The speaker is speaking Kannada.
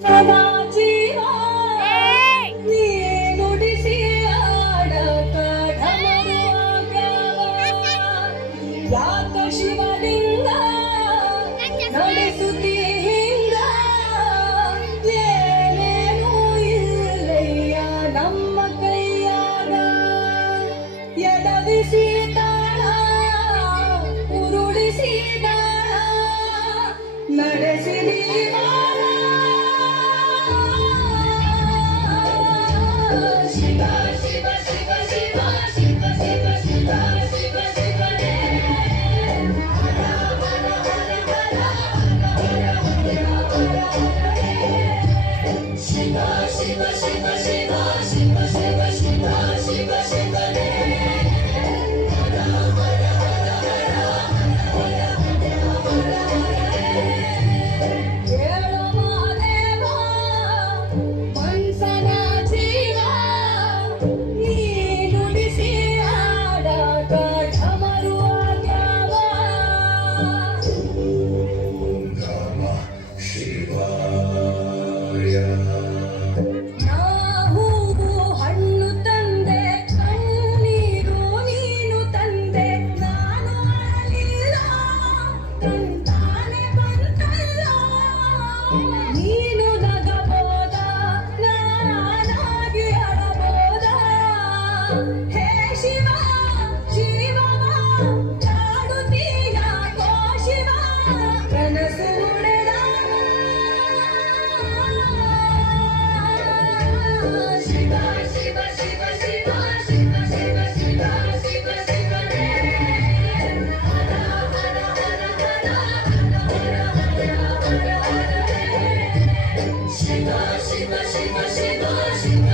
ಸದಾ ಜೀವ ನೀ ನುಡಿಸಿ ಆಡಕ ಢಮರುವಾಗ್ಯಾವ. ಯಾಕ ಶಿವಲಿಂಗ ನಡೆಸುತ್ತೀ ಹಿಂಗ, ಏನೇನೂ ಇಲ್ಲಯ್ಯ ನಮ್ಮ ಕೈಯಾಗ. ಎಡವಿಸಿ ತಾಳ ಉರುಳಿಸಿ ದಾಳ ನಡೆಸಿದಿ ಬಾಳ. ಶಿವ ಶಿವ ಶಿವ ಶಿವ ಶಿವ ಶಿವ ಶಿವ ಶಿವ ಶಿವನೇ. ಹರ ಹರ ಹರ ಹರ ಹರ ಹರ ಹರ ಹರೇ. ಶಿವ ಶಿವ ಶಿವ ಶಿವ ಶಿವ ಶಿವ ಶಿವ ಶಿವ ಶಿವನೇ. ಹರ ಹರ ಹರ ಹರ ಹರ ಹರ ಹರ ಹರೇ. ಹೇಳು ಮಹಾದೇವ ಮನ್ಸನ ಜೀವ ನೀ ನುಡಿಸಿ ಆಡಕ ಢಮರುವಾಗ್ಯಾವ. ನಾ ಹೂವು ಹಣ್ಣು ತಂದೆ, ಕಣ್ಣೀರು ನೀನು ತಂದೆ, ನಾನು ಅಳಲಿಲ್ಲ ತಂತಾನೆ ಬಂತಲ್ಲ. ನೀನು ನಗಬೋದ ನಾನಾಗಿ ಅಳಬೋದ. ಹೇ ಶಿವ ಶಿವವ ಕಾಡುತ್ತೀಯ ಗೋ ಶಿವ, ಕನಸು ಉಡೆದ. ಶಿವ ಶಿವ ಶಿವ ಶಿವ ಶಿವ ಶಿವ ಶಿವ ಶಿವ ಶಿವನೇ. ಹರ ಹರ ಹರ ಹರ ಹರ ಹರ ಹರ ಹರೇ. ಶಿವ ಶಿವ ಶಿವ ಶಿವ ಶಿವ